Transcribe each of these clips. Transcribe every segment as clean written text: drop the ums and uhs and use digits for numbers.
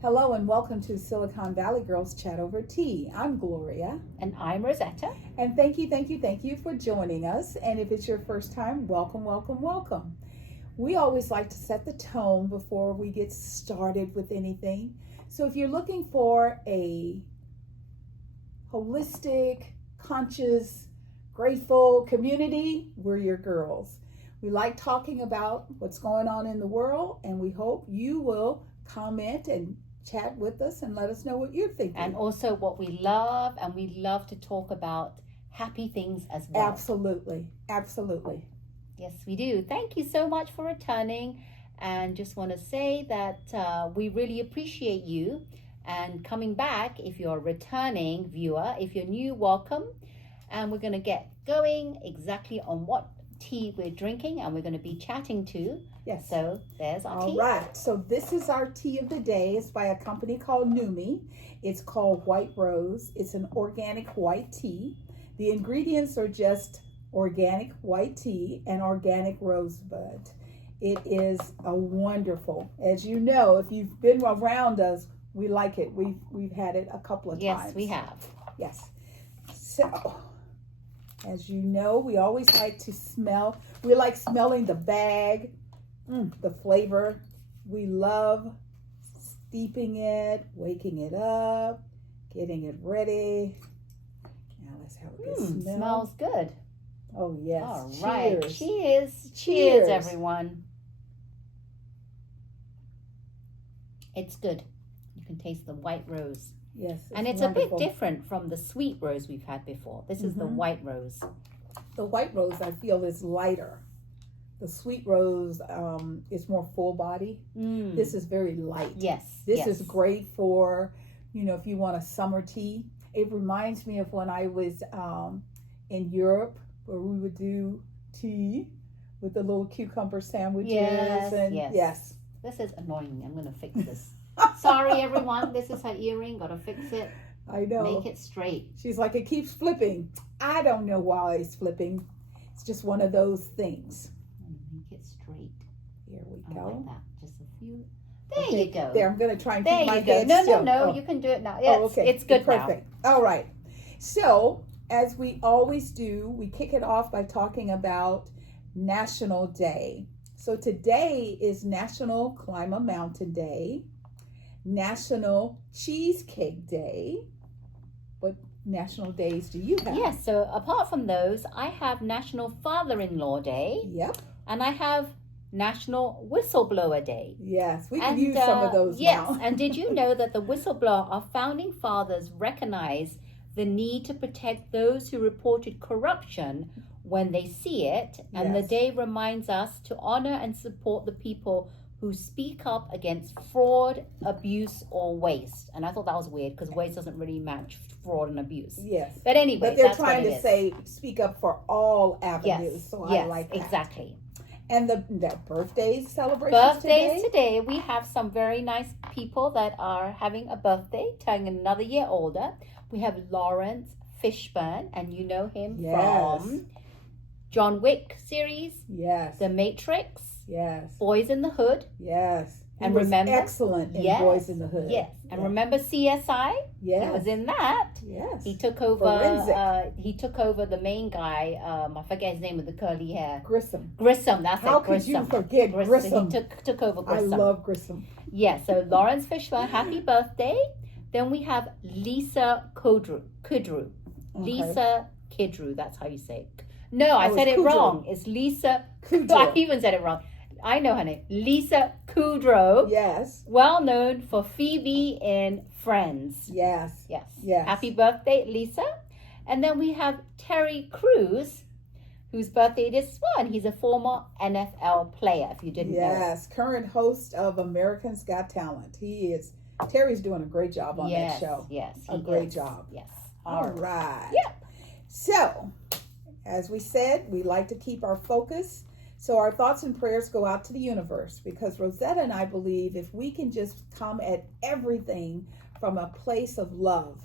Hello and welcome to Silicon Valley Girls Chat Over Tea. I'm Gloria. And I'm Rosetta. And thank you for joining us. And if it's your first time, welcome, welcome, welcome. We always like to set the tone before we get started with anything. So if you're looking for a holistic, conscious, grateful community, we're your girls. We like talking about what's going on in the world, and we hope you will comment and chat with us and let us know what you're thinking. And also what we love, and we love to talk about happy things as well. Absolutely. Yes, we do. Thank you so much for returning, and just want to say that we really appreciate you and coming back. If you're a returning viewer, if you're new, welcome. And we're going to get going exactly on what tea we're drinking, and we're going to be chatting too. Yes. So there's our tea. All right. So this is our tea of the day. It's by a company called Numi. It's called White Rose. It's an organic white tea. The ingredients are just organic white tea and organic rosebud. It is a wonderful, as you know, if you've been around us, we like it. We've had it a couple of times. Yes, we have. Yes. So, as you know, we always like to smell. We like smelling the bag, the flavor. We love steeping it, waking it up, getting it ready. Now let's have a good smell. Smells good. Oh, yes. All right. Cheers. Cheers, everyone. It's good. You can taste the white rose. Yes. And it's wonderful. a bit different from the sweet rose we've had before. This is the white rose. The white rose, I feel, is lighter. The sweet rose is more full body. This is very light. Yes. This is great for, if you want a summer tea. It reminds me of when I was in Europe, where we would do tea with the little cucumber sandwiches. Yes. This is annoying. I'm going to fix this. Sorry, everyone. This is her earring. Got to fix it. I know. Make it straight. She's like, it keeps flipping. I don't know why it's flipping. It's just one of those things. Make it straight. Here we Like go. that. Just a few. There you go. There, I'm going to try and there keep my you go. head No, still. no. You can do it now. Yes, okay. It's good Perfect. now. All right. So, as we always do, we kick it off by talking about National Day. So today is National Climb a Mountain Day, National Cheesecake Day. What national days do you have? Yes, so apart from those, I have National Father-in-Law Day. Yep. And I have National Whistleblower Day. Yes, we can use some of those now. Yes, and did you know that the whistleblower, our founding fathers recognized the need to protect those who reported corruption when they see it, and the day reminds us to honor and support the people who speak up against fraud, abuse, or waste. And I thought that was weird because waste doesn't really match fraud and abuse. Yes. But anyway, but they're that's trying what to is. say speak up for all avenues. Yes, so yes, I like that. Exactly. And the birthday celebrations Birthdays today, we have some very nice people that are having a birthday, turning another year older. We have Lawrence Fishburne, and you know him from John Wick series, The Matrix, Boys in the Hood, and remember excellent in Boys in the Hood. And remember CSI? He was in that. He took over. He took over the main guy. I forget his name with the curly hair. Grissom. That's How it. could you forget Grissom? He took over Grissom. I love Grissom. So Lawrence Fishburne, happy birthday. Then we have Lisa Kudrow. Lisa Kudrow, that's how you say it. No, I said it wrong. It's Lisa Kudrow. I even said it wrong. I know her name. Lisa Kudrow. Yes. Well known for Phoebe in Friends. Yes. Happy birthday, Lisa. And then we have Terry Crews, whose birthday it is as well. And he's a former NFL player, if you didn't know. Yes, current host of America's Got Talent. He is. Terry's doing a great job on that show. Yes, a great job. Yes. All right. Yeah. So, as we said, we like to keep our focus. So our thoughts and prayers go out to the universe, because Rosetta and I believe if we can just come at everything from a place of love,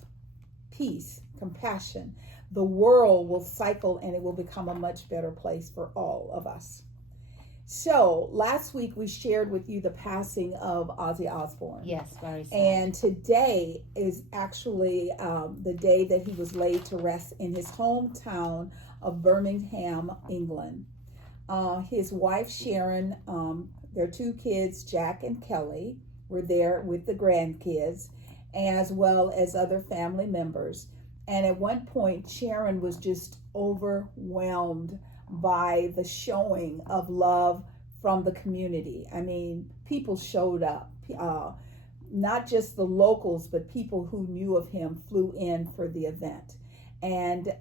peace, compassion, the world will cycle and it will become a much better place for all of us. So last week we shared with you the passing of Ozzy Osbourne. Yes, very sad. And today is actually the day that he was laid to rest in his hometown of Birmingham, England. His wife Sharon, their two kids, Jack and Kelly, were there with the grandkids, as well as other family members. And at one point, Sharon was just overwhelmed by the showing of love from the community. I mean, people showed up. Not just the locals, but people who knew of him flew in for the event. And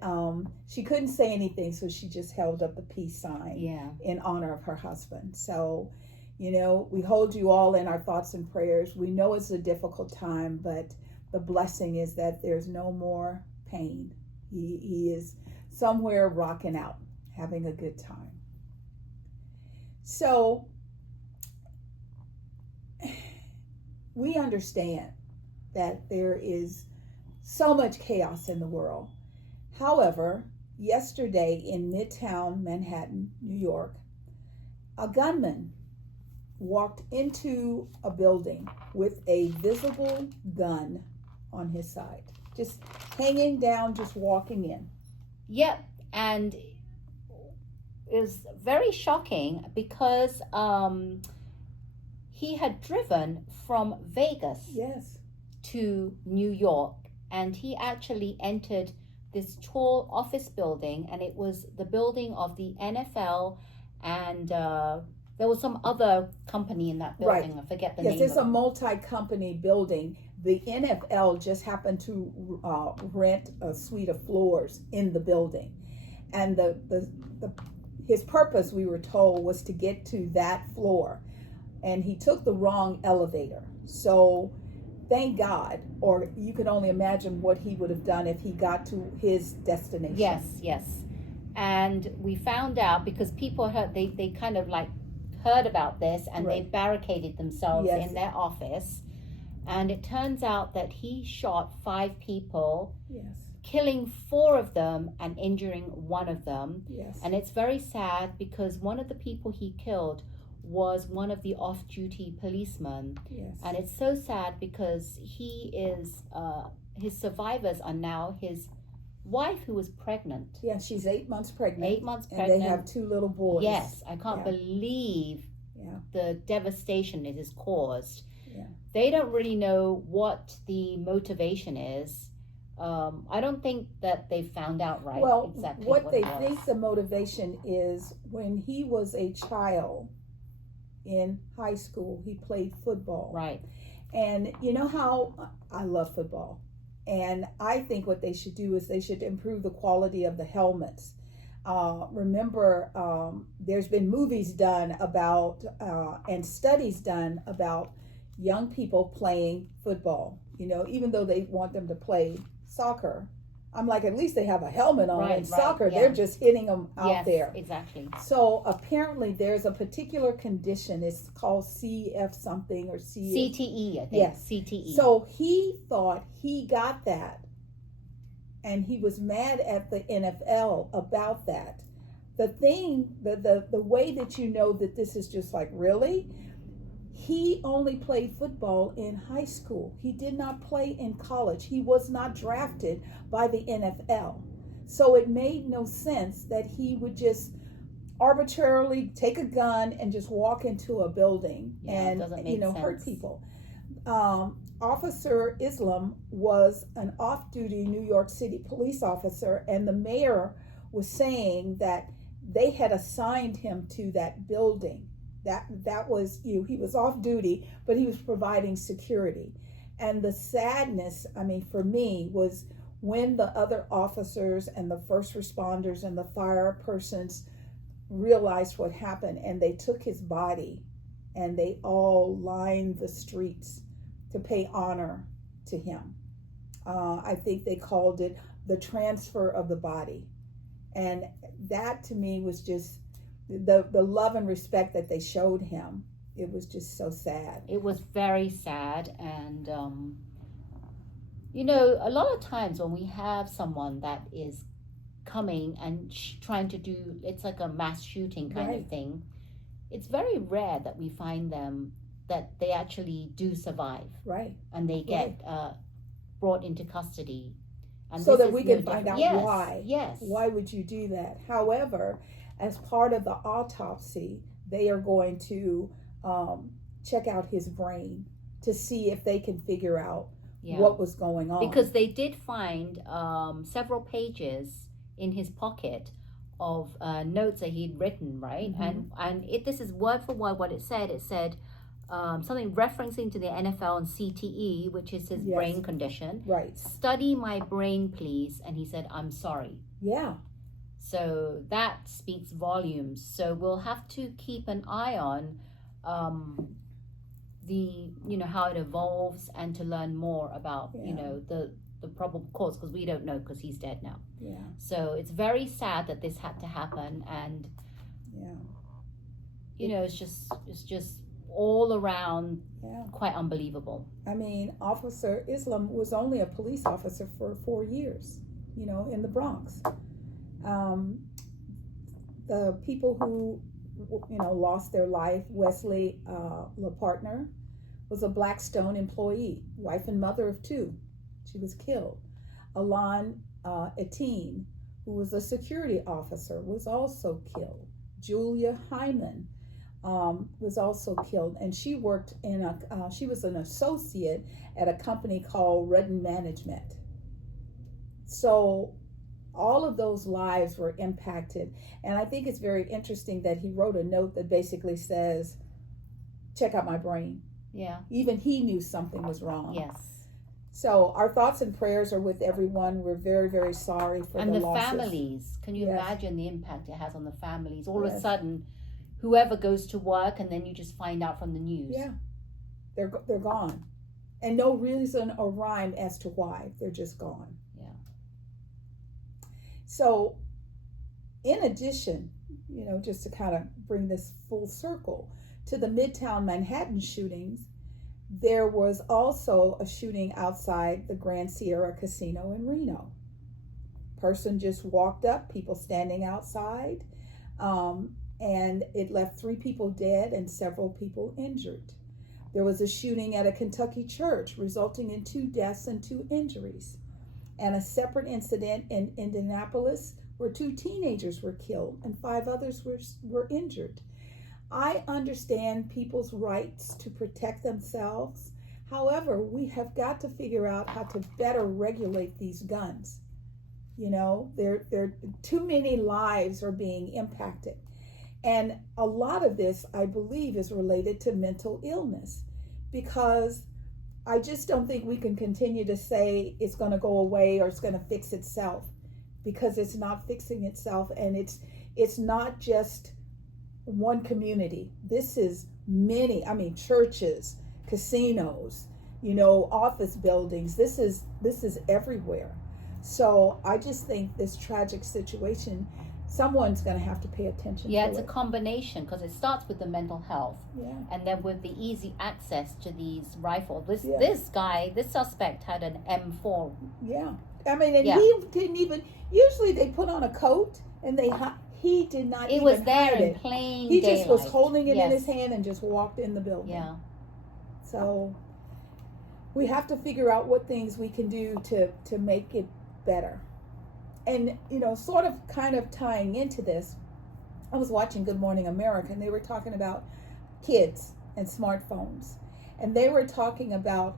she couldn't say anything, so she just held up the peace sign in honor of her husband. So, you know, we hold you all in our thoughts and prayers. We know it's a difficult time, but the blessing is that there's no more pain. He is somewhere rocking out, having a good time. So we understand that there is so much chaos in the world. However, yesterday in Midtown Manhattan, New York, a gunman walked into a building with a visible gun on his side, just hanging down, just walking in. Yep, and it was very shocking because he had driven from Vegas to New York, and he actually entered this tall office building, and it was the building of the NFL, and there was some other company in that building. I forget the name. Yes, it's a multi-company building. The NFL just happened to rent a suite of floors in the building, and his purpose, we were told, was to get to that floor, and he took the wrong elevator. So thank God, or you can only imagine what he would have done if he got to his destination. Yes. And we found out because people heard, they kind of like heard about this, and they barricaded themselves in their office. And it turns out that he shot 5 people, killing 4 of them and injuring 1 of them. And it's very sad because one of the people he killed was one of the off-duty policemen. And it's so sad because he is, his survivors are now his wife, who was pregnant. Yeah, she's 8 months pregnant. 8 months pregnant. And they have 2 little boys. Yes, I can't believe the devastation it has caused. They don't really know what the motivation is. I don't think that they found out exactly what they it was. think the motivation is, when he was a child in high school, he played football. Right. And you know how I love football. And I think what they should do is they should improve the quality of the helmets. Remember, there's been movies done about and studies done about young people playing football. You know, even though they want them to play soccer, I'm like, at least they have a helmet on. In soccer, they're just hitting them out there. Exactly. So apparently there's a particular condition. It's called CF something or CTE, I think. Yes. CTE. So he thought he got that, and he was mad at the NFL about that. The thing, the way that you know that this is just like, really? He only played football in high school. He did not play in college. He was not drafted by the NFL. So it made no sense that he would just arbitrarily take a gun and just walk into a building and hurt people. Officer Islam was an off-duty New York City police officer, and the mayor was saying that they had assigned him to that building. That was he was off duty, but he was providing security. And the sadness, I mean, for me, was when the other officers and the first responders and the fire persons realized what happened, and they took his body and they all lined the streets to pay honor to him. I think they called it the transfer of the body. And that to me was just the love and respect that they showed him. It was just so sad. It was very sad. And a lot of times when we have someone that is coming and trying to do, it's like a mass shooting kind of thing, it's very rare that we find them, that they actually do survive. Right. And they get brought into custody. And so that we can find out yes, why. Yes. Why would you do that? However, as part of the autopsy, they are going to check out his brain to see if they can figure out what was going on. Because they did find several pages in his pocket of notes that he'd written, right? And this is word for word what it said. It said something referencing to the NFL and CTE, which is his brain condition. Right. Study my brain, please. And he said, I'm sorry. Yeah. So that speaks volumes. So we'll have to keep an eye on how it evolves, and to learn more about the probable cause, because we don't know, because he's dead now. Yeah. So it's very sad that this had to happen, and it's just all around quite unbelievable. I mean, Officer Islam was only a police officer for 4 years, in the Bronx. The people who lost their life, Wesley LaPartner was a Blackstone employee, wife and mother of 2. She was killed. Alon Etienne, who was a security officer, was also killed. Julia Hyman was also killed, and she worked she was an associate at a company called Redden Management. So all of those lives were impacted, and I think it's very interesting that he wrote a note that basically says, check out my brain. Yeah. Even he knew something was wrong. Yes. So our thoughts and prayers are with everyone. We're very, very sorry for the losses. And the families. Can you imagine the impact it has on the families? All of a sudden, whoever goes to work, and then you just find out from the news. Yeah. They're gone. And no reason or rhyme as to why. They're just gone. Yeah. So, in addition, just to kind of bring this full circle, to the Midtown Manhattan shootings, there was also a shooting outside the Grand Sierra Casino in Reno. Person just walked up, people standing outside, and it left 3 people dead and several people injured. There was a shooting at a Kentucky church resulting in 2 deaths and 2 injuries. And a separate incident in Indianapolis where 2 teenagers were killed and 5 others were injured. I understand people's rights to protect themselves. However, we have got to figure out how to better regulate these guns. There too many lives are being impacted. And a lot of this, I believe, is related to mental illness, because I just don't think we can continue to say it's going to go away or it's going to fix itself, because it's not fixing itself. And it's not just one community. This is many, churches, casinos, office buildings. This is everywhere. So I just think this tragic situation, someone's going to have to pay attention to it. Yeah, it's a combination, because it starts with the mental health. Yeah. And then with the easy access to these rifles. This suspect had an M4. Yeah. He didn't even, usually they put on a coat and he did not even was there hide in it. plain He daylight. just was holding it in his hand and just walked in the building. Yeah. So we have to figure out what things we can do to make it better. And, sort of kind of tying into this, I was watching Good Morning America, and they were talking about kids and smartphones. And they were talking about,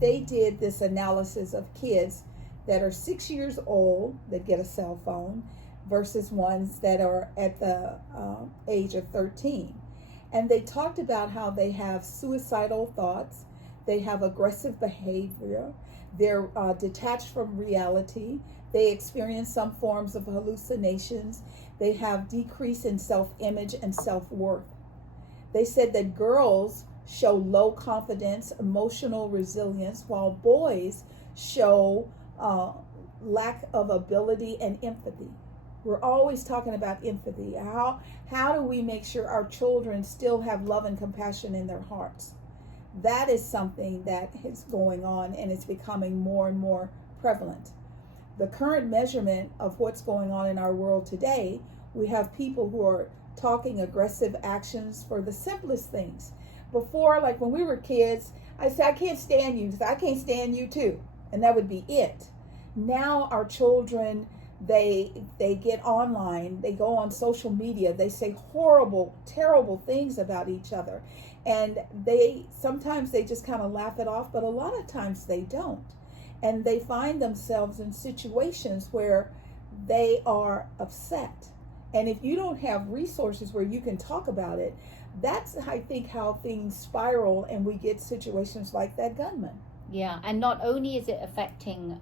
they did this analysis of kids that are 6 years old that get a cell phone versus ones that are at the age of 13. And they talked about how they have suicidal thoughts, they have aggressive behavior, they're detached from reality, they experience some forms of hallucinations, they have decrease in self-image and self-worth. They said that girls show low confidence, emotional resilience, while boys show lack of ability and empathy. We're always talking about empathy. How do we make sure our children still have love and compassion in their hearts? That is something that is going on, and it's becoming more and more prevalent. The current measurement of what's going on in our world today, we have people who are talking aggressive actions for the simplest things. Before, like when we were kids, I said, I can't stand you. I can't stand you too. And that would be it. Now our children, they get online, they go on social media, they say horrible, terrible things about each other. And sometimes they just kind of laugh it off, but a lot of times they don't. And they find themselves in situations where they are upset. And if you don't have resources where you can talk about it, that's, I think, how things spiral and we get situations like that gunman. Yeah, and not only is it affecting,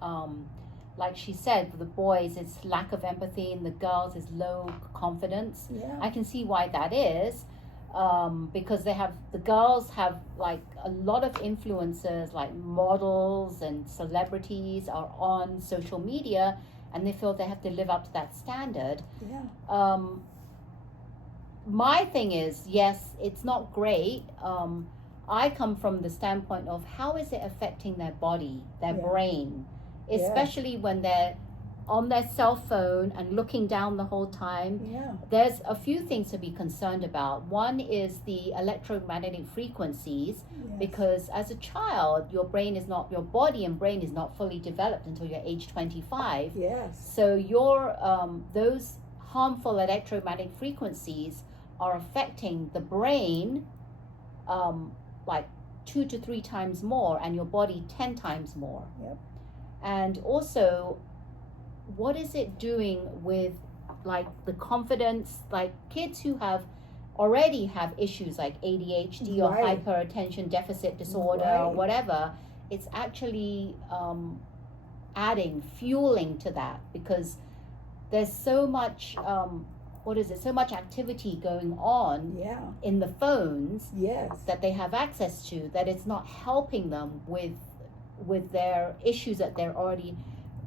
like she said, for the boys, it's lack of empathy, and the girls is low confidence. Yeah. I can see why that is, because the girls have like a lot of influencers, like models and celebrities are on social media, and they feel they have to live up to that standard. Yeah. My thing is, yes, it's not great. I come from the standpoint of how is it affecting their body, their brain, especially when they're on their cell phone and looking down the whole time. Yeah. There's a few things to be concerned about. One is the electromagnetic frequencies, because as a child, your body and brain is not fully developed until you're age 25. Yes. So those harmful electromagnetic frequencies are affecting the brain like 2 to 3 times more, and your body 10 times more. Yep. And also, what is it doing with like the confidence, like kids who already have issues like ADHD or hyperattention deficit disorder or whatever? It's actually fueling to that, because there's so much so much activity going on in the phones that they have access to, that it's not helping them with their issues that they're already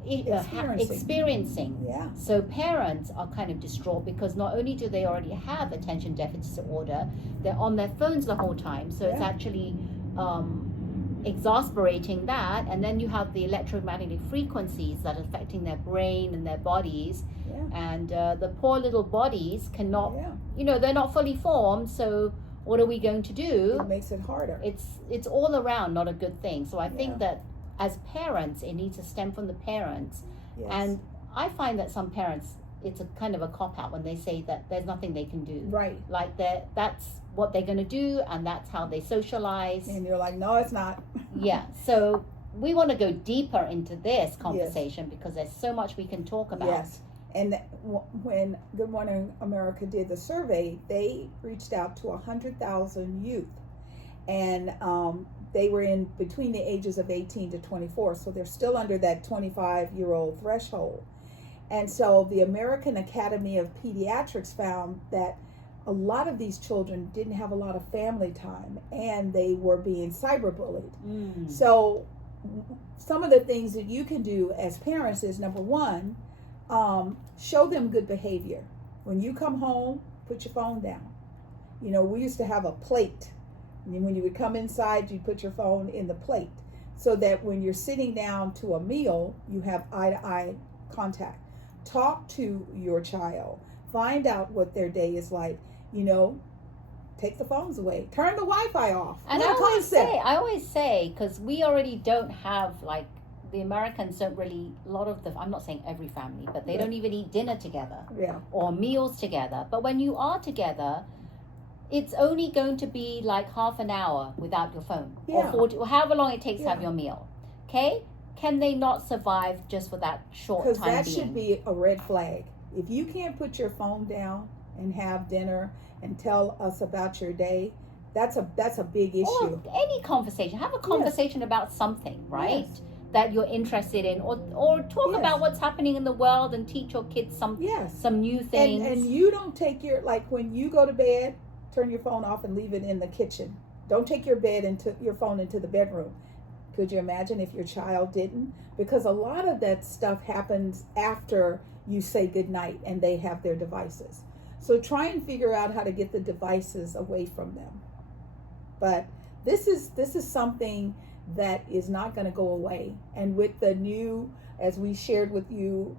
experiencing. Yeah. So parents are kind of distraught, because not only do they already have attention deficit disorder, they're on their phones the whole time. So it's actually exasperating that. And then you have the electromagnetic frequencies that are affecting their brain and their bodies. And the poor little bodies cannot, they're not fully formed. So what are we going to do? It makes it harder. It's all around not a good thing. So I think that as parents, it needs to stem from the parents. Yes. And I find that some parents, it's a kind of a cop-out when they say that there's nothing they can do. Right. Like that's what they're going to do, and that's how they socialize. And you're like, no, it's not. Yeah. So we want to go deeper into this conversation, because there's so much we can talk about. Yes. And when Good Morning America did the survey, they reached out to 100,000 youth. And they were in between the ages of 18 to 24. So they're still under that 25-year-old threshold. And so the American Academy of Pediatrics found that a lot of these children didn't have a lot of family time, and they were being cyberbullied. So some of the things that you can do as parents is, number one, show them good behavior. When you come home, put your phone down. We used to have a plate. And when you would come inside, you put your phone in the plate, so that when you're sitting down to a meal, you have eye-to-eye contact. Talk to your child. Find out what their day is like. Take the phones away. Turn the Wi-Fi off. And I always say, because we already don't have, like, the Americans don't really, I'm not saying every family, but they don't even eat dinner together or meals together. But when you are together, it's only going to be like half an hour without your phone, or 40, or however long it takes to have your meal. Okay? Can they not survive just for that short time? Because that should be a red flag. If you can't put your phone down and have dinner and tell us about your day, that's a big issue. Or any conversation. Have a conversation about something, right? Yes. That you're interested in, or talk about what's happening in the world, and teach your kids some new things. And you don't take when you go to bed, turn your phone off and leave it in the kitchen. Don't take your phone into the bedroom. Could you imagine if your child didn't? Because a lot of that stuff happens after you say goodnight and they have their devices. So try and figure out how to get the devices away from them. But this is something that is not going to go away. And with the new, as we shared with you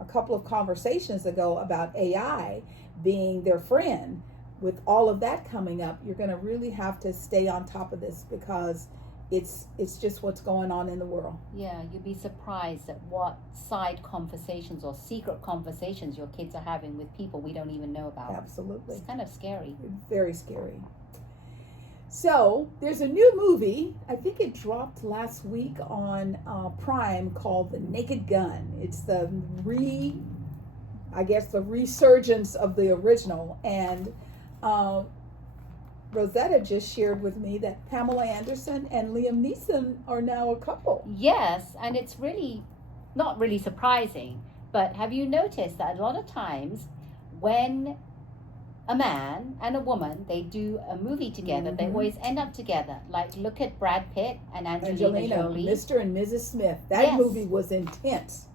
a couple of conversations ago about AI, being their friend. With all of that coming up, you're going to really have to stay on top of this because it's just what's going on in the world. Yeah, you'd be surprised at what side conversations or secret conversations your kids are having with people we don't even know about. Absolutely. It's kind of scary. Very scary. So there's a new movie, I think it dropped last week on Prime, called The Naked Gun. It's the resurgence of the original. And Rosetta just shared with me that Pamela Anderson and Liam Neeson are now a couple. Yes, and it's really not really surprising, but have you noticed that a lot of times when a man and a woman, they do a movie together, they always end up together. Like, look at Brad Pitt and Angelina Jolie. Mr. and Mrs. Smith. That movie was intense.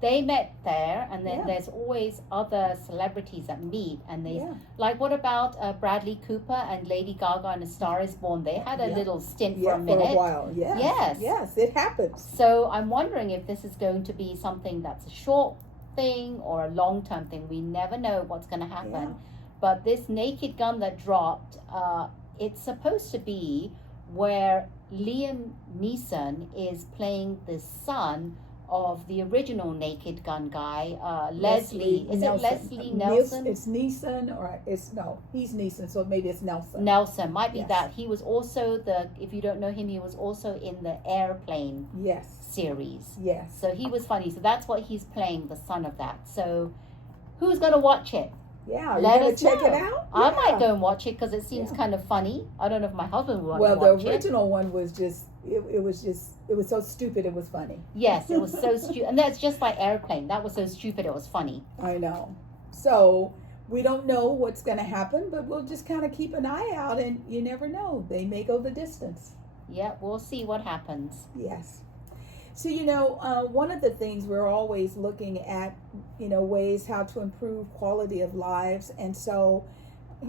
They met there, and then there's always other celebrities that meet, and they like, what about Bradley Cooper and Lady Gaga in A Star Is Born? They had a little stint for a minute. For a while. Yes, it happens. So I'm wondering if this is going to be something that's a short thing or a long-term thing. We never know what's going to happen. But this Naked Gun that dropped, it's supposed to be where Liam Neeson is playing the son of the original Naked Gun guy, Leslie. Is Nelson. it Leslie Nelson? It's Neeson, or he's Neeson, so maybe it's Nelson. Nelson, might be that. He was also if you don't know him, he was also in the Airplane series. Yes. So he was funny. So that's what he's playing, the son of that. So who's going to watch it? Yeah, let us check it out. I might go and watch it because it seems kind of funny. I don't know if my husband would want to watch it. Well, the original one was just, it was so stupid it was funny. Yes, it was so stupid. And that's just like Airplane. That was so stupid it was funny. I know. So we don't know what's going to happen, but we'll just kind of keep an eye out, and you never know. They may go the distance. Yeah, we'll see what happens. Yes. So, one of the things we're always looking at, ways how to improve quality of lives. And so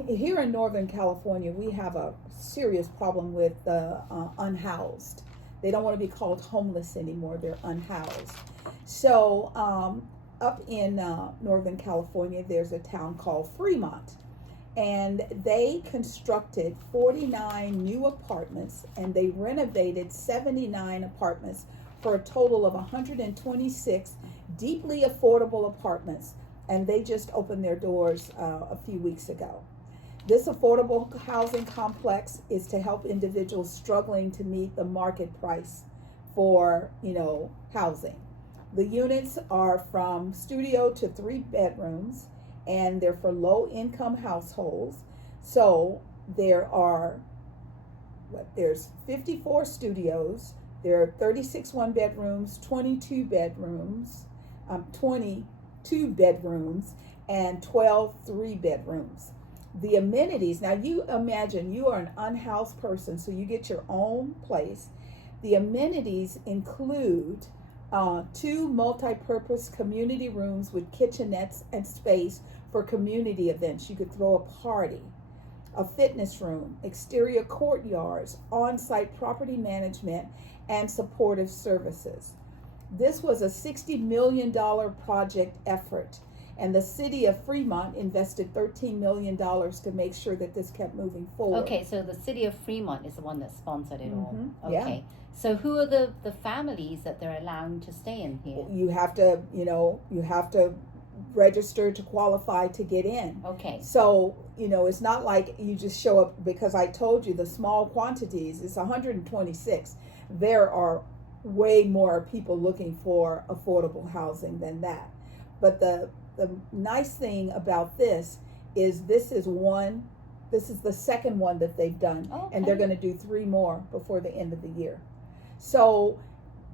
here in Northern California, we have a serious problem with the unhoused. They don't want to be called homeless anymore. They're unhoused. So up in Northern California, there's a town called Fremont. And they constructed 49 new apartments, and they renovated 79 apartments for a total of 126 deeply affordable apartments, and they just opened their doors a few weeks ago. This affordable housing complex is to help individuals struggling to meet the market price for, housing. The units are from studio to 3 bedrooms, and they're for low-income households. So there's 54 studios. There are 36 one-bedrooms, 22 bedrooms, and 12 three-bedrooms. The amenities, now you imagine you are an unhoused person, so you get your own place. The amenities include 2 multi-purpose community rooms with kitchenettes and space for community events. You could throw a party. A fitness room, exterior courtyards, on-site property management, and supportive services. This was a $60 million project effort, and the city of Fremont invested $13 million to make sure that this kept moving forward. Okay, so the city of Fremont is the one that sponsored it all. Okay. Yeah. So who are the families that they're allowing to stay in here? You have to register to qualify to get in. Okay. So, it's not like you just show up, because I told you the small quantities, it's 126. There are way more people looking for affordable housing than that. But the nice thing about this is this is the second one that they've done, and they're going to do 3 more before the end of the year. So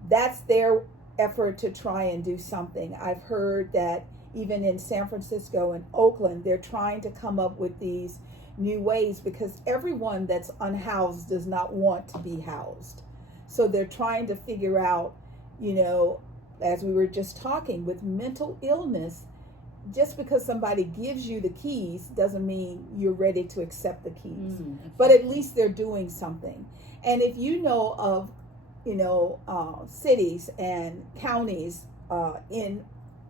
that's their effort to try and do something. I've heard that even in San Francisco and Oakland, they're trying to come up with these new ways, because everyone that's unhoused does not want to be housed. So they're trying to figure out, as we were just talking, with mental illness, just because somebody gives you the keys doesn't mean you're ready to accept the keys. Exactly. But at least they're doing something. And if you know of, cities and counties in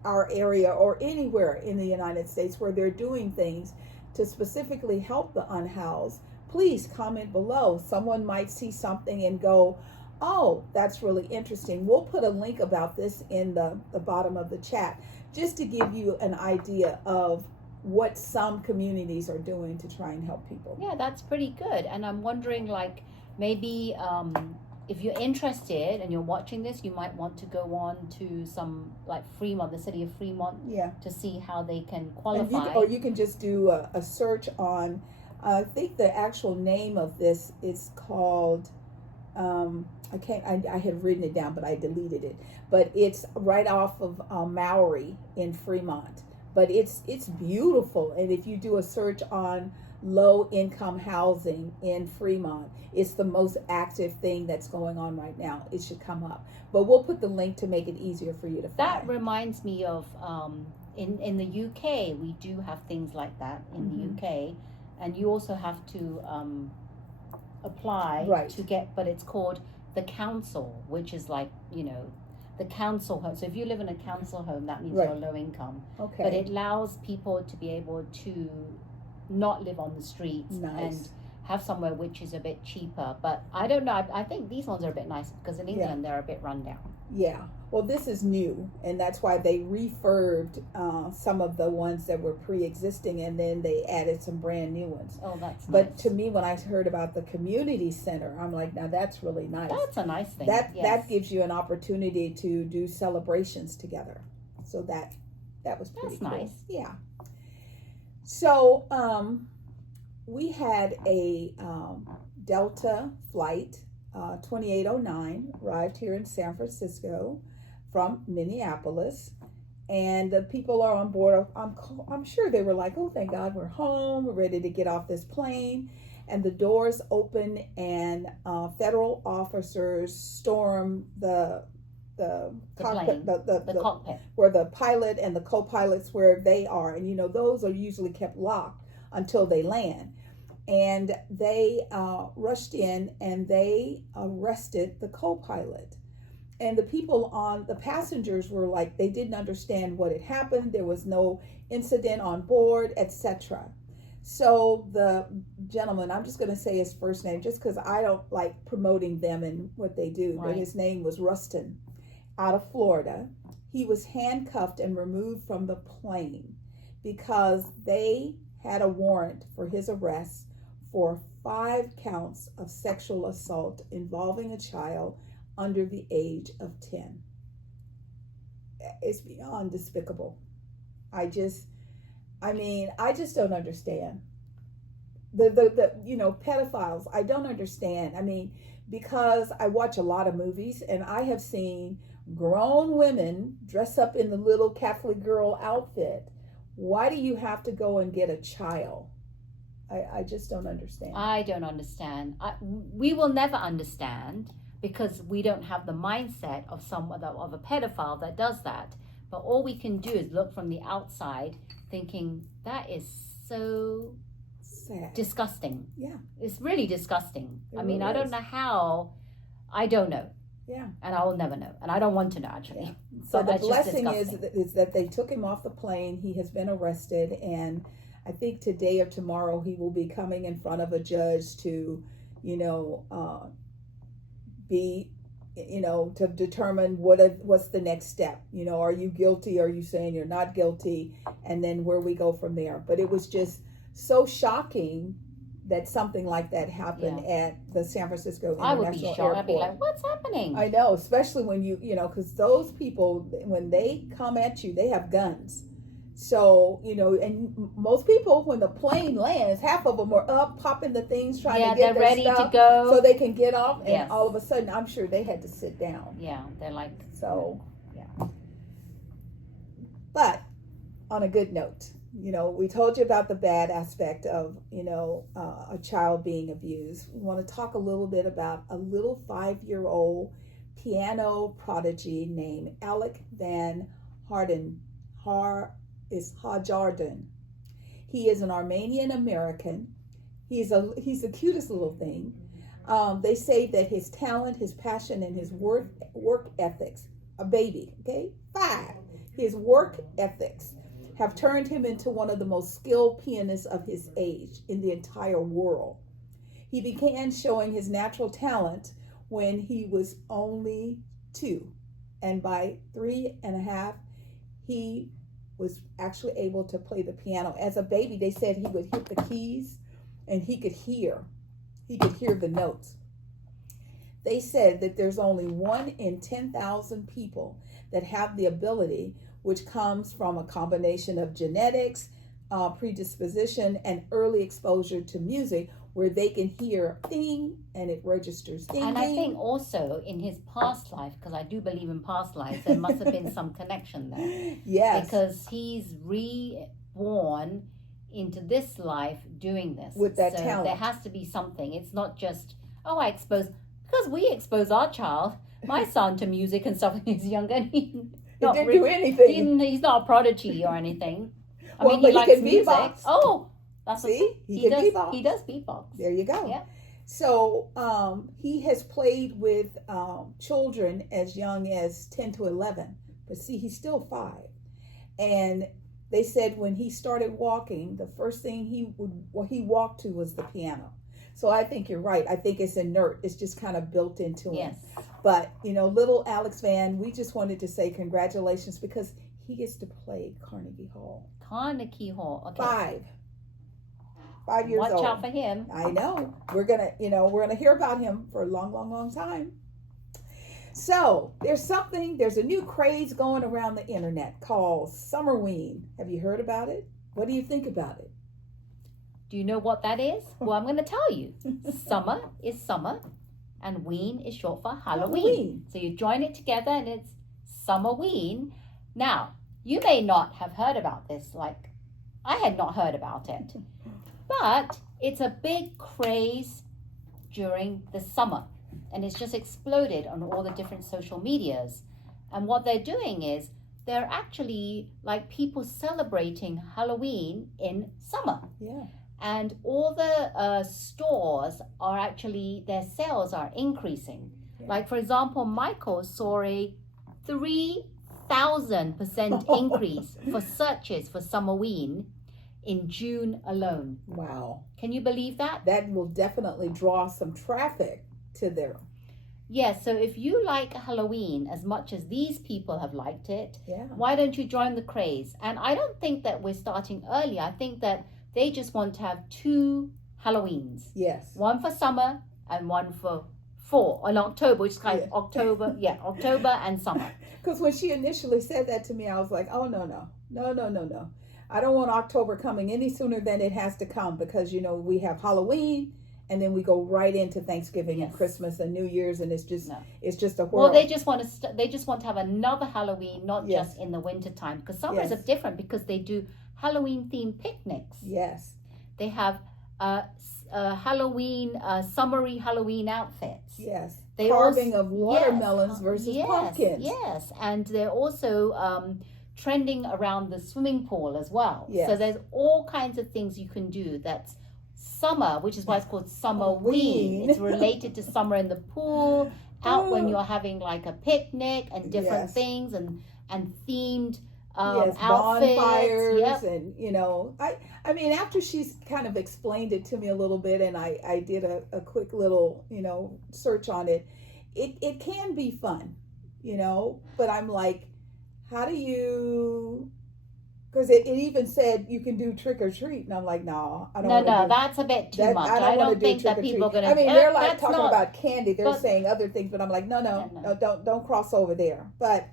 our area or anywhere in the United States where they're doing things to specifically help the unhoused, please comment below. Someone might see something and go, oh, that's really interesting. We'll put a link about this in the bottom of the chat just to give you an idea of what some communities are doing to try and help people. Yeah, that's pretty good. And I'm wondering, like, maybe if you're interested and you're watching this, you might want to go on to some, like, Fremont, the city of Fremont, to see how they can qualify. Or you can just do a search on, I think the actual name of this is called, I had written it down, but I deleted it. But it's right off of Maury in Fremont. But it's beautiful. And if you do a search on low income housing in Fremont, it's the most active thing that's going on right now. It should come up. But we'll put the link to make it easier for you to find. That reminds me of in the UK, we do have things like that in the UK. And you also have to apply to get, but it's called the council, which is like, you know, the council home. So if you live in a council home, that means you're low income. Okay. But it allows people to be able to not live on the streets and have somewhere which is a bit cheaper. But I don't know. I think these ones are a bit nicer because in England they're a bit run down. Yeah. Well, this is new, and that's why they refurbed some of the ones that were pre-existing, and then they added some brand new ones. Oh, that's nice. But to me, when I heard about the community center, I'm like, now that's really nice. That's a nice thing. That gives you an opportunity to do celebrations together. So that was pretty cool. That's nice. Yeah. So we had a Delta flight, 2809, arrived here in San Francisco from Minneapolis, and the people are on board. I'm sure they were like, oh, thank God we're home, we're ready to get off this plane. And the doors open, and federal officers storm the cockpit, the cockpit, where the pilot and the co-pilots, where they are. And you know, those are usually kept locked until they land. And they rushed in and they arrested the co-pilot. And the people the passengers were like, they didn't understand what had happened. There was no incident on board, etc. So the gentleman, I'm just going to say his first name just because I don't like promoting them and what they do, but his name was Rustin, out of Florida. He was handcuffed and removed from the plane because they had a warrant for his arrest for 5 counts of sexual assault involving a child under the age of 10. It's beyond despicable. I just don't understand. The you know, pedophiles, I don't understand. I mean, because I watch a lot of movies and I have seen grown women dress up in the little Catholic girl outfit. Why do you have to go and get a child? I just don't understand. I don't understand. We will never understand because we don't have the mindset of of a pedophile that does that. But all we can do is look from the outside thinking that is so sad, disgusting. Yeah. It's really disgusting. I mean, I don't know how. I don't know. Yeah. And I will never know. And I don't want to know, actually. Yeah. So the blessing is that they took him off the plane. He has been arrested, and I think today or tomorrow he will be coming in front of a judge to, you know, to determine what's the next step. You know, are you guilty? Are you saying you're not guilty? And then where we go from there. But it was just so shocking that something like that happened at the San Francisco International Airport. I would be shocked. I'd be like, what's happening? I know, especially when you know, because those people, when they come at you, they have guns. So, you know, and most people, when the plane lands, half of them are up, popping the things, trying to get their ready stuff to go so they can get off. And all of a sudden, I'm sure they had to sit down. Yeah, they're like... So, yeah. But on a good note, you know, we told you about the bad aspect of, you know, a child being abused. We want to talk a little bit about a little 5-year-old piano prodigy named Alec Van Harden. Hajarden. He is an Armenian American. He's the cutest little thing. They say that his talent, his passion, and his work ethics, a baby, okay, 5. His work ethics have turned him into one of the most skilled pianists of his age in the entire world. He began showing his natural talent when he was only 2, and by 3.5, he was actually able to play the piano. As a baby, they said he would hit the keys and he could hear the notes. They said that there's only 1 in 10,000 people that have the ability, which comes from a combination of genetics, predisposition, and early exposure to music, where they can hear ding and it registers ding. And ding. I think also in his past life, because I do believe in past lives, there must have been some connection there. Yes. Because he's reborn into this life doing this. With that so talent. There has to be something. It's not just, I expose, because we expose our child, my son, to music and stuff when he's younger. And he didn't do anything. He's not a prodigy or anything. I Well, mean, but he likes can music. beatbox. Oh, that's See? he can does. beatbox. He does beatbox. There you go. Yeah. So he has played with children as young as 10 to 11. But see, he's still 5. And they said when he started walking, the first thing he walked to was the piano. So I think you're right. I think it's inert. It's just kind of built into him. Yes. But, little Alex Van, we just wanted to say congratulations because he gets to play Carnegie Hall. Carnegie Hall. Okay. 5 years Watch old. out for him. I know. We're gonna hear about him for a long, long, long time. So there's a new craze going around the internet called Summerween. Have you heard about it? What do you think about it? Do you know what that is? Well, I'm going to tell you. Summer is summer, and ween is short for Halloween. Halloween. So you join it together, and it's Summerween. Now, you may not have heard about this, like I had not heard about it, but it's a big craze during the summer, and it's just exploded on all the different social medias. And what they're doing is they're actually like people celebrating Halloween in summer. Yeah. And all the stores are actually, their sales are increasing. Yeah. Like, for example, Michael saw a 3,000% increase for searches for Summerween in June alone. Wow. Can you believe that? That will definitely draw some traffic to there. Yes, so if you like Halloween as much as these people have liked it, yeah, why don't you join the craze? And I don't think that we're starting early. I think that they just want to have 2 Halloweens. Yes. One for summer and one for fall in October, which is kind of October. Yeah, October and summer. Because when she initially said that to me, I was like, oh, no. I don't want October coming any sooner than it has to come because, we have Halloween and then we go right into Thanksgiving and Christmas and New Year's, and it's just a whirl. Well, they just want to have another Halloween, not just in the winter time, because summers are different because they do Halloween themed picnics. Yes. They have Halloween, summery Halloween outfits. Yes. They Carving of watermelons versus pumpkins. Yes. And they're also trending around the swimming pool as well. Yes. So there's all kinds of things you can do that's summer, which is why it's called Summerween. It's related to summer in the pool, out when you're having like a picnic and different things and themed outfits. Bonfires and I mean after she's kind of explained it to me a little bit and I did a quick little search on it, it can be fun, but I'm like, how do you, because it even said you can do trick or treat, and I'm like, no, I don't. No, that's a bit too much. I don't think that people are gonna. I mean, they're like talking about candy. They're saying other things, but I'm like, no, don't cross over there. But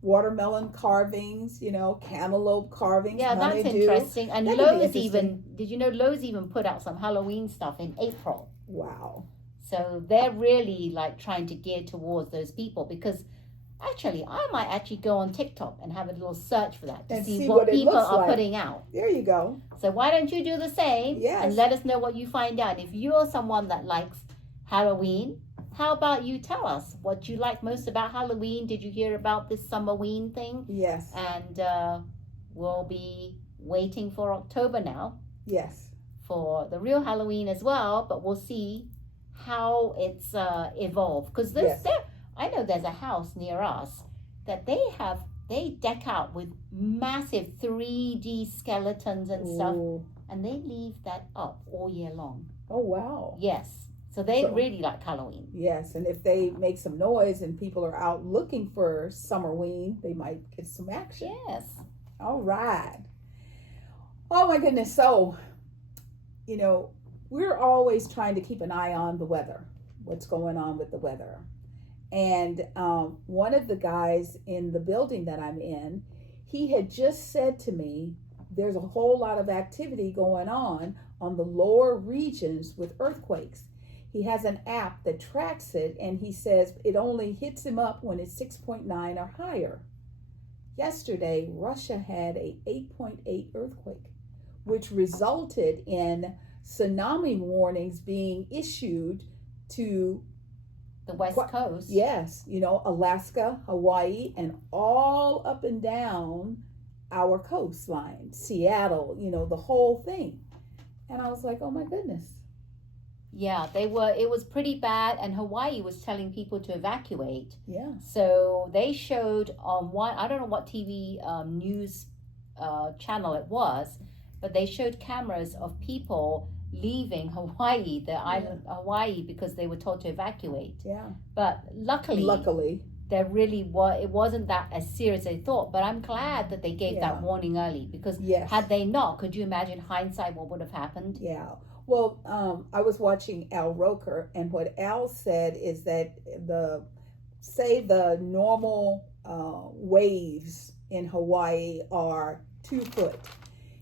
watermelon carvings, cantaloupe carvings. Yeah, that's interesting. And Lowe's even, did you know Lowe's even put out some Halloween stuff in April? Wow. So they're really like trying to gear towards those people, because actually I might actually go on TikTok and have a little search for that to see what people are putting out. There you go. So why don't you do the same? Yes. And let us know what you find out. If you're someone that likes Halloween, how about you tell us what you like most about Halloween? Did you hear about this Summerween thing? Yes. And we'll be waiting for October now. Yes. For the real Halloween as well, but we'll see how it's evolved. Because I know there's a house near us that they have they deck out with massive 3D skeletons and stuff, Ooh. and they leave that up all year long. Oh, wow. Yes. So they really like Halloween. Yes, and if they make some noise and people are out looking for Summerween, they might get some action. Yes. All right. Oh my goodness. So, we're always trying to keep an eye on the weather, what's going on with the weather. And one of the guys in the building that I'm in, he had just said to me, there's a whole lot of activity going on the lower regions with earthquakes. He has an app that tracks it, and he says it only hits him up when it's 6.9 or higher. Yesterday, Russia had a 8.8 earthquake, which resulted in tsunami warnings being issued to the West Coast. Yes, Alaska, Hawaii, and all up and down our coastline, Seattle, the whole thing. And I was like, oh my goodness. Yeah, it was pretty bad, and Hawaii was telling people to evacuate. Yeah. So they showed on I don't know what TV news channel it was, but they showed cameras of people leaving Hawaii, the island Hawaii, because they were told to evacuate. Yeah. But luckily, there really it wasn't that as serious as they thought. But I'm glad that they gave that warning early, because had they not, could you imagine hindsight what would have happened? Yeah. Well, I was watching Al Roker, and what Al said is that the normal waves in Hawaii are 2 foot.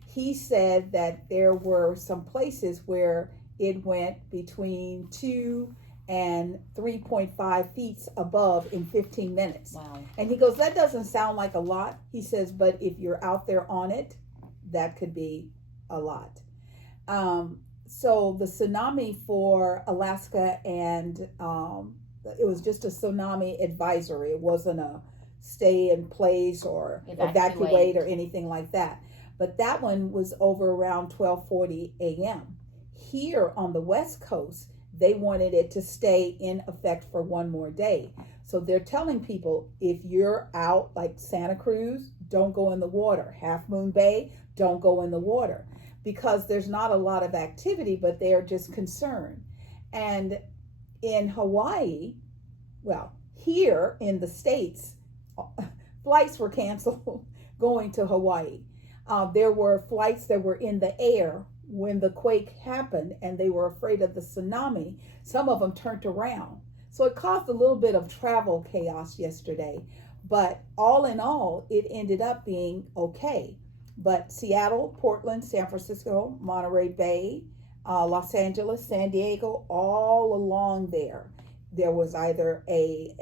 He said that there were some places where it went between 2 and 3.5 feet above in 15 minutes. Wow. And he goes, that doesn't sound like a lot. He says, but if you're out there on it, that could be a lot. So the tsunami for Alaska, and it was just a tsunami advisory. It wasn't a stay in place or evacuate or anything like that. But that one was over around 12:40 a.m. Here on the West Coast, they wanted it to stay in effect for one more day. So they're telling people, if you're out like Santa Cruz, don't go in the water. Half Moon Bay, don't go in the water. Because there's not a lot of activity, but they are just concerned. And in Hawaii, well, here in the States, flights were canceled going to Hawaii. There were flights that were in the air when the quake happened, and they were afraid of the tsunami. Some of them turned around. So it caused a little bit of travel chaos yesterday. But all in all, it ended up being okay. But Seattle, Portland, San Francisco, Monterey Bay, Los Angeles, San Diego, all along there was either a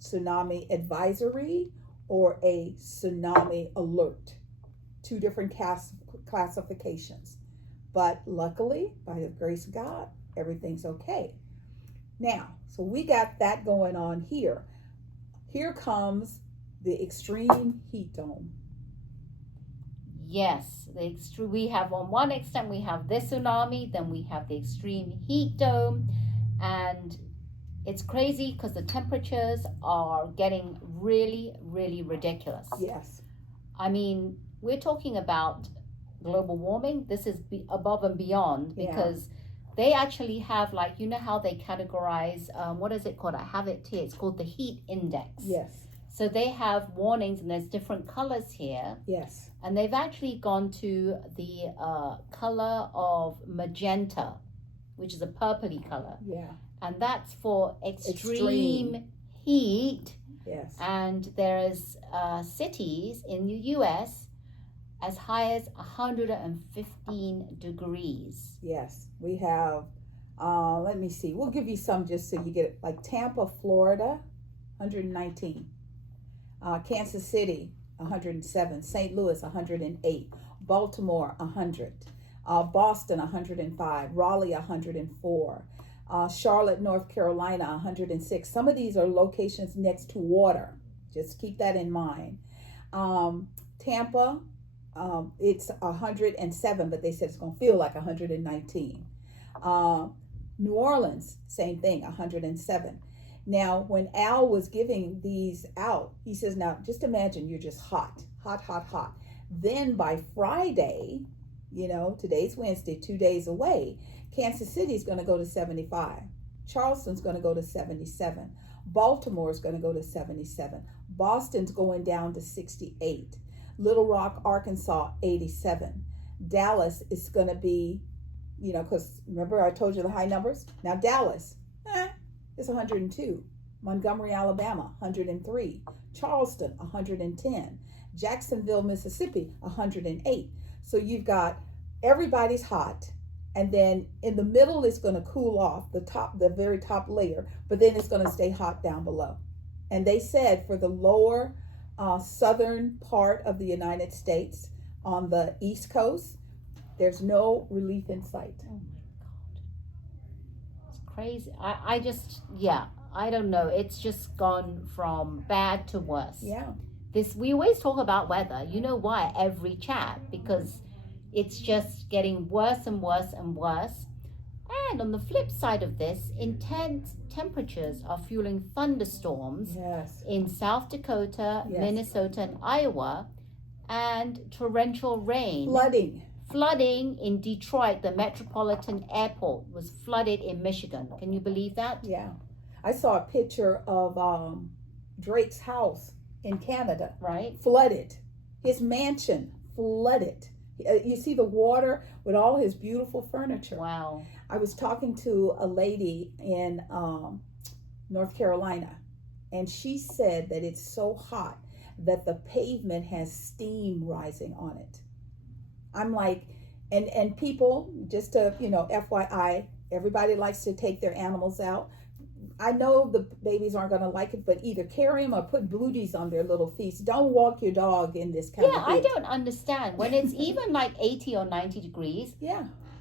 tsunami advisory or a tsunami alert. 2 different classifications. But luckily, by the grace of God, everything's okay. Now, so we got that going on here. Here comes the extreme heat dome. Yes, we have, on one extent, we have this tsunami, then we have the extreme heat dome, and it's crazy because the temperatures are getting really, really ridiculous. Yes. I mean, we're talking about global warming. This is above and beyond, because they actually have, like, you know how they categorize, what is it called? I have it here. It's called the heat index. Yes. So they have warnings, and there's different colors here. Yes. And they've actually gone to the color of magenta, which is a purpley color. Yeah. And that's for extreme heat. Yes. And there's cities in the U.S. as high as 115 degrees. Yes. We have, let me see. We'll give you some just so you get it. Like Tampa, Florida, 119. Kansas City, 107. St. Louis, 108. Baltimore, 100. Boston, 105. Raleigh, 104. Charlotte, North Carolina, 106. Some of these are locations next to water. Just keep that in mind. Tampa, it's 107, but they said it's going to feel like 119. New Orleans, same thing, 107. Now, when Al was giving these out, he says, now just imagine you're just hot, hot, hot, hot. Then by Friday, today's Wednesday, 2 days away, Kansas City's going to go to 75. Charleston's going to go to 77. Baltimore's going to go to 77. Boston's going down to 68. Little Rock, Arkansas, 87. Dallas is going to be, because remember I told you the high numbers? Now Dallas, it's 102. Montgomery, Alabama, 103. Charleston, 110. Jacksonville, Mississippi, 108. So you've got everybody's hot. And then in the middle, it's going to cool off the very top layer, but then it's going to stay hot down below. And they said for the lower southern part of the United States on the East Coast, there's no relief in sight. Oh my God. It's crazy. I don't know. It's just gone from bad to worse. Yeah. We always talk about weather. You know why? Every chat, because it's just getting worse and worse and worse. And on the flip side of this, intense temperatures are fueling thunderstorms in South Dakota, Minnesota, and Iowa, and torrential rain. Flooding in Detroit. The Metropolitan Airport was flooded in Michigan. Can you believe that? Yeah. I saw a picture of Drake's house in Canada. Right. Flooded. His mansion flooded. You see the water with all his beautiful furniture. Wow. I was talking to a lady in North Carolina, and she said that it's so hot that the pavement has steam rising on it. I'm like, and people, just to, FYI, everybody likes to take their animals out. I know the babies aren't going to like it, but either carry them or put booties on their little feet. Don't walk your dog in this kind of heat. I don't understand. When it's even like 80 or 90 degrees,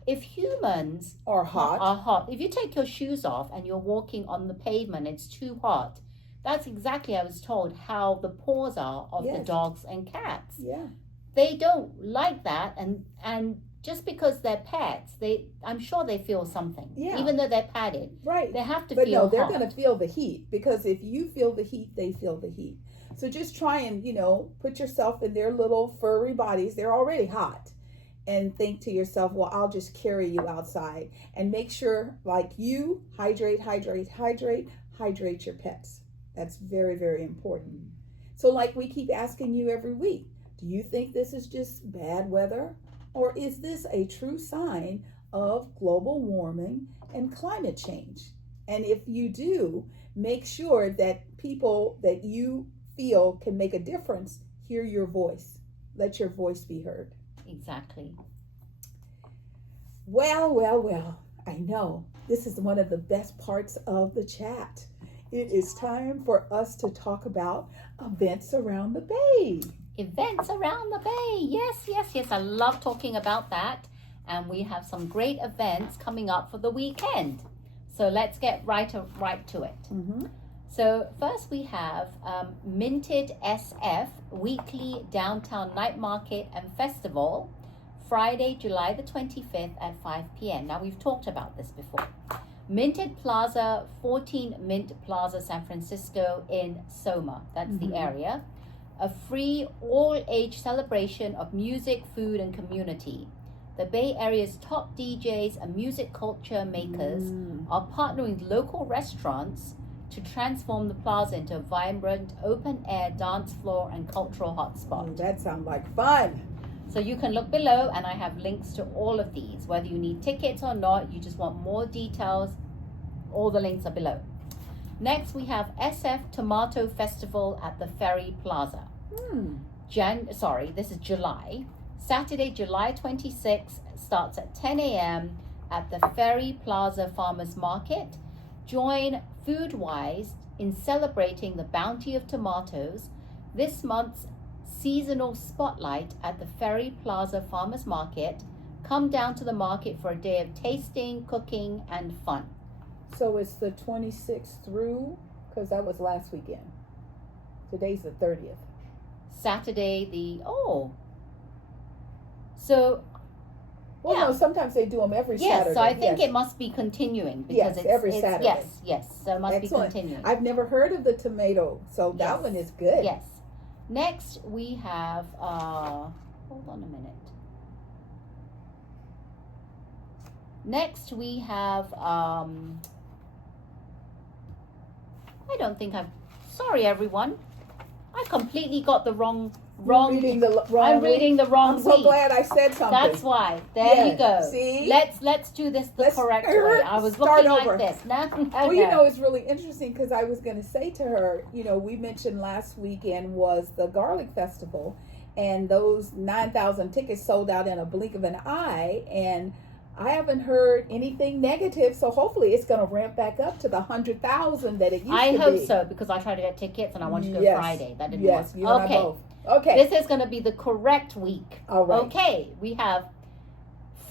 if humans are hot, if you take your shoes off and you're walking on the pavement, it's too hot. That's exactly, I was told, how the paws are of the dogs and cats. Yeah. They don't like that, and just because they're pets, I'm sure they feel something. Yeah. Even though they're padded. Right. They have to feel hot. But no, they're going to feel the heat, because if you feel the heat, they feel the heat. So just try and, put yourself in their little furry bodies. They're already hot. And think to yourself, well, I'll just carry you outside. And make sure, like you, hydrate your pets. That's very, very important. So like we keep asking you every week, do you think this is just bad weather? Or is this a true sign of global warming and climate change? And if you do, make sure that people that you feel can make a difference hear your voice. Let your voice be heard. Exactly. Well, I know this is one of the best parts of the chat. It is time for us to talk about events around the Bay. Events around the Bay. Yes. I love talking about that. And we have some great events coming up for the weekend. So let's get right to it. Mm-hmm. So first we have Minted SF Weekly Downtown Night Market and Festival, Friday, July the 25th at 5 p.m. Now we've talked about this before. Minted Plaza, 14 Mint Plaza, San Francisco in Soma. That's the area. A free all-age celebration of music, food, and community. The Bay Area's top DJs and music culture makers are partnering with local restaurants to transform the plaza into a vibrant, open-air dance floor and cultural hotspot. That sounds like fun. So you can look below, and I have links to all of these. Whether you need tickets or not, you just want more details, all the links are below. Next, we have SF Tomato Festival at the Ferry Plaza. This is July. Saturday, July 26th, starts at 10 a.m. at the Ferry Plaza Farmers Market. Join Foodwise in celebrating the bounty of tomatoes. This month's seasonal spotlight at the Ferry Plaza Farmers Market. Come down to the market for a day of tasting, cooking, and fun. So it's the 26th through, because that was last weekend. Today's the 30th. Saturday, so Well, Yeah. no, sometimes they do them every Yes, Saturday. so I think yes. it must be continuing because Yes, it's every it's, Saturday. Yes, so it must Excellent. be continuing. I've never heard of the tomato, so that Yes. one is good. Yes. Next we have hold on a minute. Next we have I don't think sorry everyone. I completely got the wrong I'm reading the wrong I'm reading the wrong I'm so week. glad I said something. That's why. There you go. See? Let's do this the correct way. I was start looking over. like this. No. Well, you know, it's really interesting because I was going to say to her, you know, we mentioned last weekend was the Garlic Festival, and those 9,000 tickets sold out in a blink of an eye, and I haven't heard anything negative, so hopefully it's going to ramp back up to the 100,000 that it used to be. I hope so, because I tried to get tickets and I wanted to go Friday. That didn't work. Yes, you and I both. Okay. This is going to be the correct week. All right. Okay, we have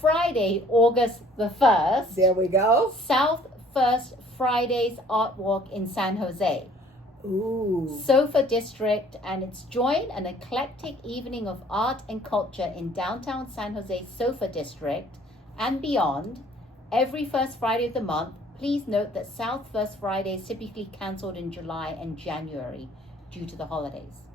Friday, August the 1st. There we go. South First Fridays Art Walk in San Jose. Ooh. Sofa District, and it's join an eclectic evening of art and culture in downtown San Jose Sofa District and beyond every first Friday of the month. Please note that South First Friday is typically cancelled in July and January due to the holidays.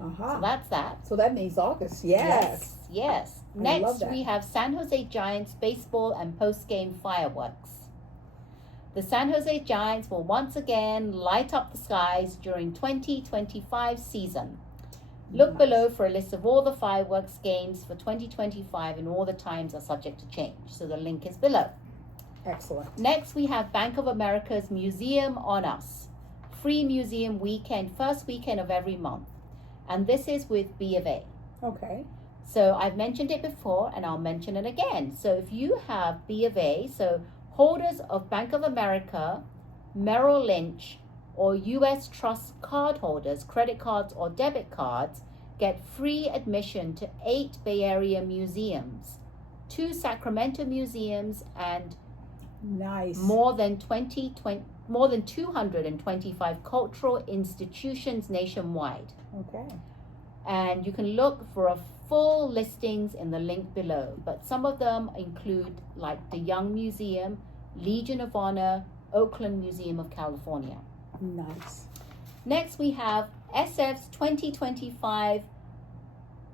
Uh-huh. So that's that. So that means August. Yes. Yes. I love Next, that. we have San Jose Giants baseball and post-game fireworks. The San Jose Giants will once again light up the skies during 2025 season. Look below for a list of all the fireworks games for 2025, and all the times are subject to change. So the link is below. Excellent. Next, we have Bank of America's Museum on Us. Free museum weekend, first weekend of every month. And this is with B of A. Okay. So I've mentioned it before and I'll mention it again. So if you have B of A, so holders of Bank of America, Merrill Lynch, or U.S. Trust card holders, credit cards or debit cards, get free admission to 8 Bay Area museums, 2 Sacramento museums, and Nice. more than 225 cultural institutions nationwide. Okay. And you can look for a full listings in the link below, but some of them include like the Young Museum, Legion of Honor, Oakland Museum of California. Nice. Next we have SF's 2025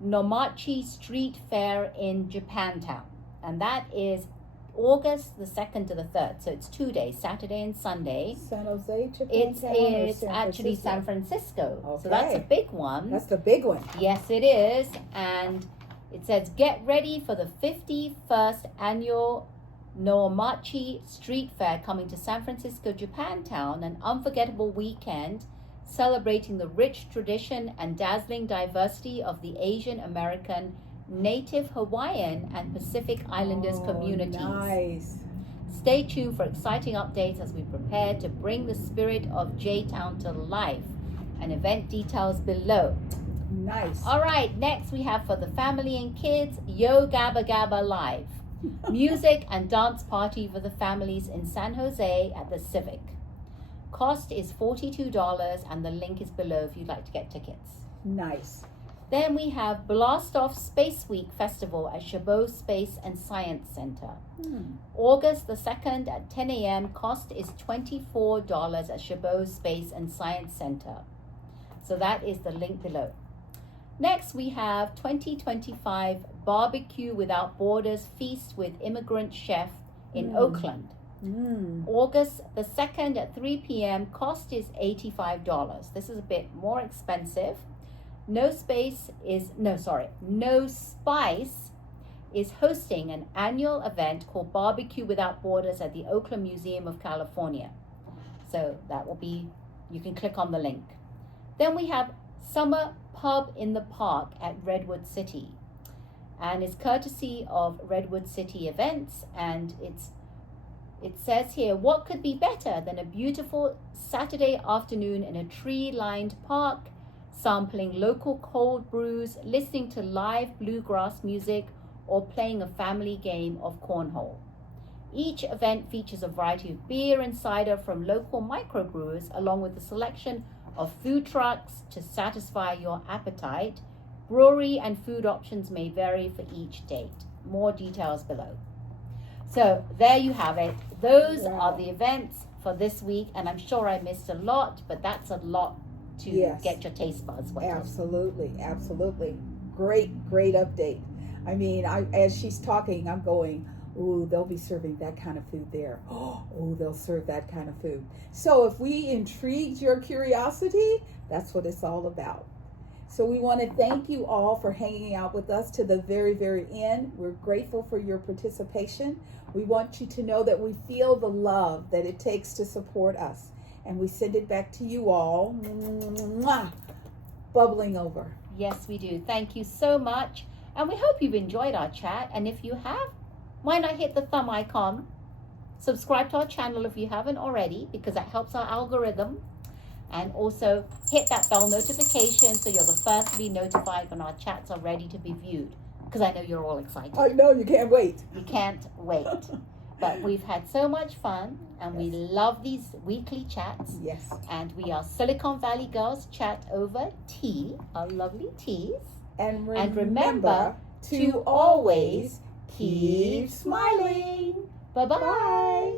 Nomachi Street Fair in Japantown, and that is August the 2nd to the 3rd, so it's 2 days, Saturday and Sunday. San Jose, Japan. It's actually San Francisco. Okay. So that's a big one. That's the big one. Yes, it is. And it says, get ready for the 51st annual Nomachi Street Fair coming to San Francisco, Japantown, an unforgettable weekend celebrating the rich tradition and dazzling diversity of the Asian American, Native Hawaiian, and Pacific Islanders communities. Nice. Stay tuned for exciting updates as we prepare to bring the spirit of J-Town to life, and event details below. Nice. All right, next we have for the family and kids, Yo Gabba Gabba Live. Music and dance party for the families in San Jose at the Civic. Cost is $42 and the link is below if you'd like to get tickets. Nice. Then we have Blast Off Space Week Festival at Chabot Space and Science Center. August the 2nd at 10 a.m. Cost is $24 at Chabot Space and Science Center. So that is the link below. Next, we have 2025 Barbecue Without Borders Feast with Immigrant Chef in Oakland. August the 2nd at 3 p.m. Cost is $85. This is a bit more expensive. No Spice is hosting an annual event called Barbecue Without Borders at the Oakland Museum of California. So that will be, you can click on the link. Then we have Summer Pub in the Park at Redwood City. And it's courtesy of Redwood City Events, and it says here, what could be better than a beautiful Saturday afternoon in a tree-lined park, sampling local cold brews, listening to live bluegrass music, or playing a family game of cornhole. Each event features a variety of beer and cider from local microbrewers, along with a selection of food trucks to satisfy your appetite. Brewery and food options may vary for each date. more details below. So there you have it. Those Wow. are the events for this week, and I'm sure I missed a lot, but that's a lot to get your taste buds wet. Absolutely, absolutely. Great update. I mean, as she's talking, I'm going, ooh, they'll be serving that kind of food there. Oh, they'll serve that kind of food. So if we intrigued your curiosity, that's what it's all about. So we want to thank you all for hanging out with us to the very, very end. We're grateful for your participation. We want you to know that we feel the love that it takes to support us. And we send it back to you all, bubbling over. Yes, we do. Thank you so much. And we hope you've enjoyed our chat. And if you have, why not hit the thumb icon? Subscribe to our channel if you haven't already, because that helps our algorithm. And also hit that bell notification so you're the first to be notified when our chats are ready to be viewed. Because I know you're all excited. I know, you can't wait. You can't wait. But we've had so much fun, and we love these weekly chats. Yes. And we are Silicon Valley Girls Chat over tea, our lovely teas. And remember to always keep smiling. Bye-bye. Bye.